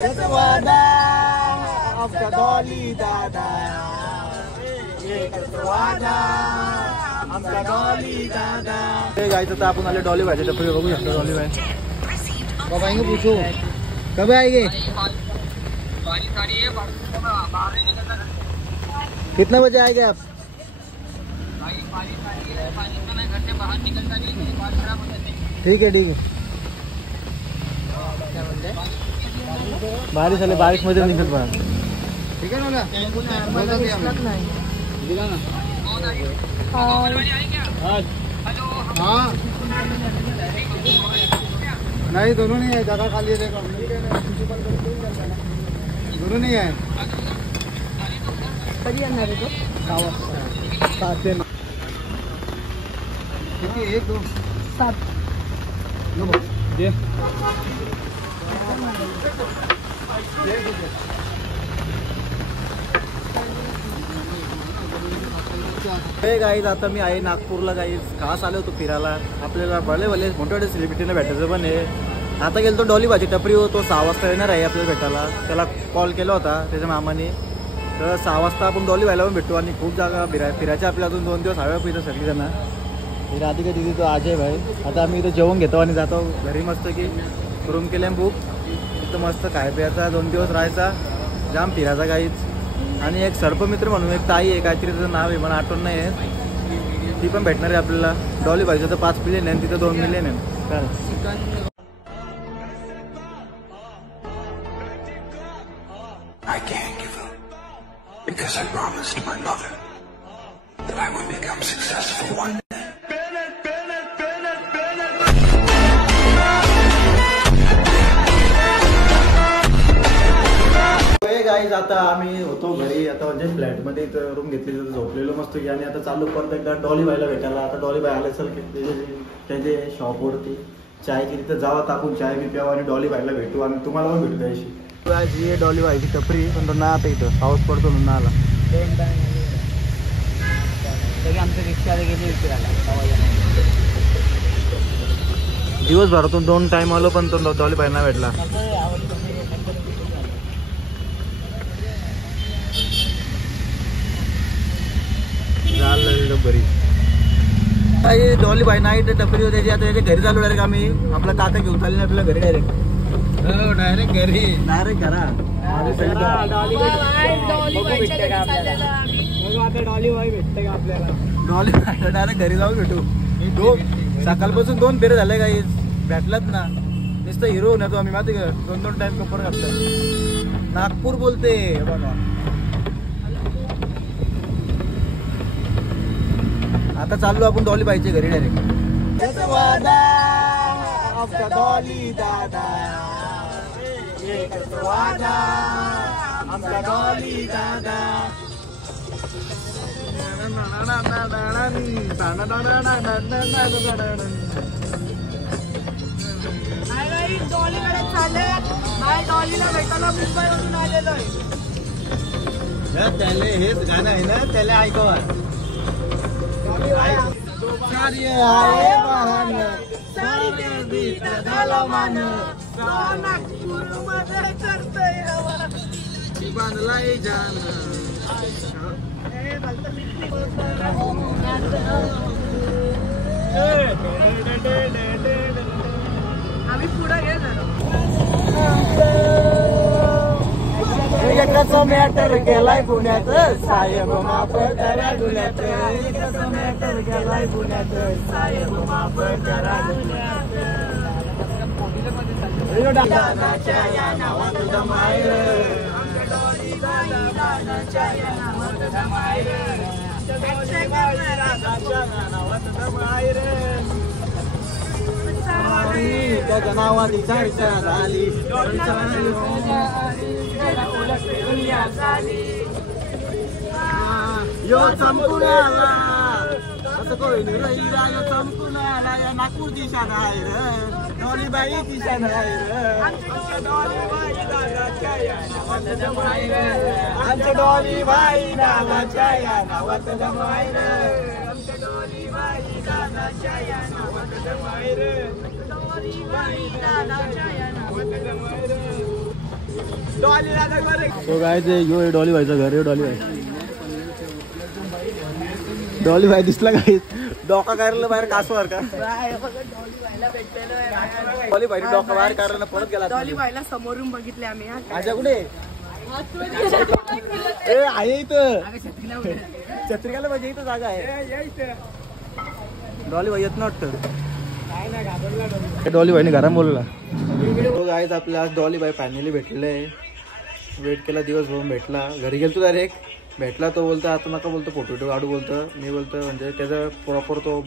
वादा आमचा डॉली दादा, वादा आमचा डॉली दादा। गाइस आता आपण आले डॉली भाई टपरी बघू शकतो। डॉली भाई कब आएंगे पूछो, कब आएंगे? कितने बजे आएंगे आप? ठीक है ठीक है। बारिश आले, बारिश मध्ये निघत बघा। ठीक आहे ना, दिला ना। हाँ नहीं, दोनों नहीं है, जगह खाली है, दोनों नहीं है। कधी येणार आहे तो? 7 दिन। किती? 1 2 7 दे। गाईज आता मी आहे नागपूरला। गाईज खास आलो होतो फिरायला। आपल्याला भले भले मोठे मोठे सेलिब्रिटीला भेटायचं पण आहे। आता गेलो तो डॉली भाजी टपरी हो, तो 6 वाजता येणार आहे आपल्याला भेटायला। त्याला कॉल केला होता त्याच्या मामाने, तर 6 वाजता आपण डॉली भाईला पण भेटू। आणि खूप जागा फिरायचे आपल्या, अजून 2 दिवस हव्या पिथं सगळी जण। ही राधिका दिदी, तो अजय भाई। आता आम्ही इथं जेवण घेतो आणि जातो घरी। मस्त की रूम केल्या बुक, इथं मस्त खाय प्यायचा, 2 दिवस राहायचा, जाम फिरायचा गाईच। आणि एक सर्पमित्र म्हणून एक ताई आहे, काहीतरी त्याचं नाव आहे, मला आठवण नाही आहे। ती पण भेटणार आहे आपल्याला। डॉली भाईचं तर 5 मिलियन आहे, तिथं 2 मिलियन आहे। I can't give up because I promised my mother that I would become successful one day. Guys आता आम्ही होतो घरी, आता म्हणजे फ्लॅटमध्ये रूम घेतली, तर झोपलेलो मस्त की। आणि आता चालू परत एकदा डॉली भाईला भेटायला। आता डॉली भाई आले असेल त्याचे शॉपवरती चायची, तिथं जावं, ताकून चाय बी प्यावं आणि डॉली भाईला भेटू आणि तुम्हाला पण भेटू त्याशी। ही डॉली भाईची टपरी, पण तो ना आता इथं पाऊस पडतो म्हणून आला। आमच्या रिक्षा गेली दिवसभरातून 2 टाइम आलो, पण तो डॉली भाईना भेटला। बरी डॉली भाई नाही, टपरी होते त्याची। आता त्याच्या घरी चालू डायरेक्ट आम्ही। आपला काका घेऊन चालले आपल्या घरी डायरेक्ट। डायरेक्ट घरी, डायरेक्ट घरा। डॉली भाई भेटते का आपल्याला? डॉली भाई डायरेक्ट घरी जाऊन भेटू। सकाळपासून 2 फेरे झाले काही भेटलात ना। नुसतं हिरो होण्यातो आम्ही, माहिती का? 2 टाइम कपर घातलं। नागपूर बोलते बघा। आता चाललो आपण डॉली भाईच्या घरी डायरेक्ट। वादा आमचा डॉली दादा, वादा आमचा डॉली दादा। डॉलीकडे चालले, डॉलीला भेटायला मुंबईवरून आलेलो आहे। त्याला हेच गाणं आहे ना, त्याला ऐकवा। कार्य आहे महान, सारे बीत झाला मान, नागपूरमध्ये करतोय बांधलाय जान। आम्ही पुढे गेलो। एकच मॅटर गेलाय पुण्यात, साहेब माफ करा गुन्ह्यात। एकच मॅटर गेलाय पुण्यात, साहेब माफ करा गुन्ह्यात। दादाच्या या नावात दमायर, दादाच्या या नावात दमायर, दादाच्या नावात दमायर। त्याच्या नावाची चर्चा झाली, यो चमकून आला, असं कोणी रहिला, यो चमकून आला, या नागपूर दिशा नाही रे, डॉली बाई दिशा नाही रे। आमच्या डॉली बाई नावाच्या या नावात जमाई रे, आमच्या डॉली बाई नावाच्या या नावात जमाई रे, आमच्या डॉली बाई नावाच्या या नावात जमाई रे, डॉली बाई नावाच्या या नावात जमाई रे। तो काय ते यो डॉली भाईचं घर आहे. डॉली भाई दिसला काय डोका काढलं बाहेर कासवार का. डॉली भाई डोका बाहेर काढलं परत गेला. डॉली बाईला समोरून बघितले आम्ही. आजा कुठे आहे इथं छत्रीकाला पाहिजे इथं जागा आहे. डॉली भाई येत ना वाटतं. डॉली भाईने घरा बोलला. आहेत आपल्या आज डॉली भाई फायनली भेटलेले आहे. वेट केला दिवस भरून भेटला. घरी गेलतो डायरेक्ट भेटला. तो बोलतो आता नका बोलतो फोटो काढू बोलतं. मी बोलतो म्हणजे त्याचा प्रॉपर तो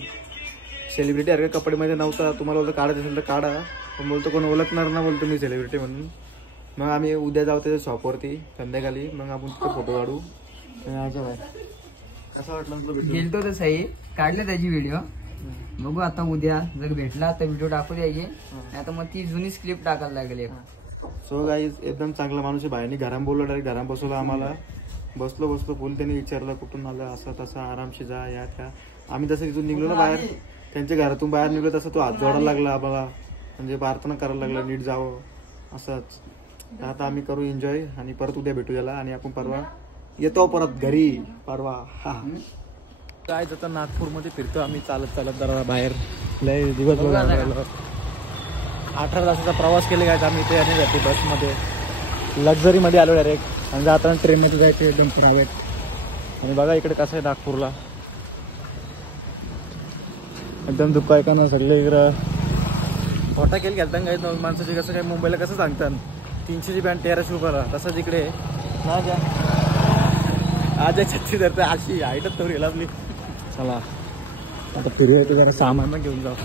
सेलिब्रिटी आहे कपडेमध्ये नव्हता. तुम्हाला बोलतो काढायचं असेल तर काढा. पण बोलतो कोण ओळखणार ना बोलतो मी सेलिब्रिटी म्हणून. मग आम्ही उद्या जाऊ त्याच्या शॉपवरती संध्याकाळी. मग आपण तिथे फोटो काढू. कसं वाटलं तुला भेटून? गेलतो तर सही काढले त्याची व्हिडिओ. बघू आता उद्या जर भेटला तर व्हिडिओ टाकू द्यायची. नाही तर मग ती जुनी स्क्रिप्ट टाकायला लागेल. सो गाईज एकदम चांगला माणूस आहे. बाहेरनी घरात बोललो डायरेक्ट घरात बसवलं आम्हाला. बसलो फुल त्यांनी विचारलं कुठून आलं असं तसं आरामशी जा या त्या. आम्ही तसं तिथून निघलो ना बाहेर त्यांच्या घरातून बाहेर निघलो तसं तो हात जोडायला लागला आम्हाला. म्हणजे प्रार्थना करायला लागला नीट जावं असंच. आता आम्ही करू एन्जॉय आणि परत उद्या भेटू याला. आणि आपण परवा येतो परत घरी परवा. हा काय आता नागपूरमध्ये फिरतो आम्ही चालत जरा बाहेर. लय दिवस 18 तासाचा प्रवास केला काय आम्ही इथे आणि जाते बसमध्ये लक्झरीमध्ये आलो डायरेक्ट. आणि जाताना ट्रेनमध्ये जायचं एकदम प्रायव्हेट. आणि बघा इकडे कसं आहे नागपूरला एकदम दुःख आहे का ना सगळे इकडं. मोठा खेळ खेळताना काही दोन माणसाची कसं काय मुंबईला कसं सांगतात 300ची बँड 1300 रुपयाला तसंच इकडे ना जा. आज 36 धरते अशी हाईटच तर गेला आपली. चला आता फिरूया जरा सामान घेऊन जाऊ.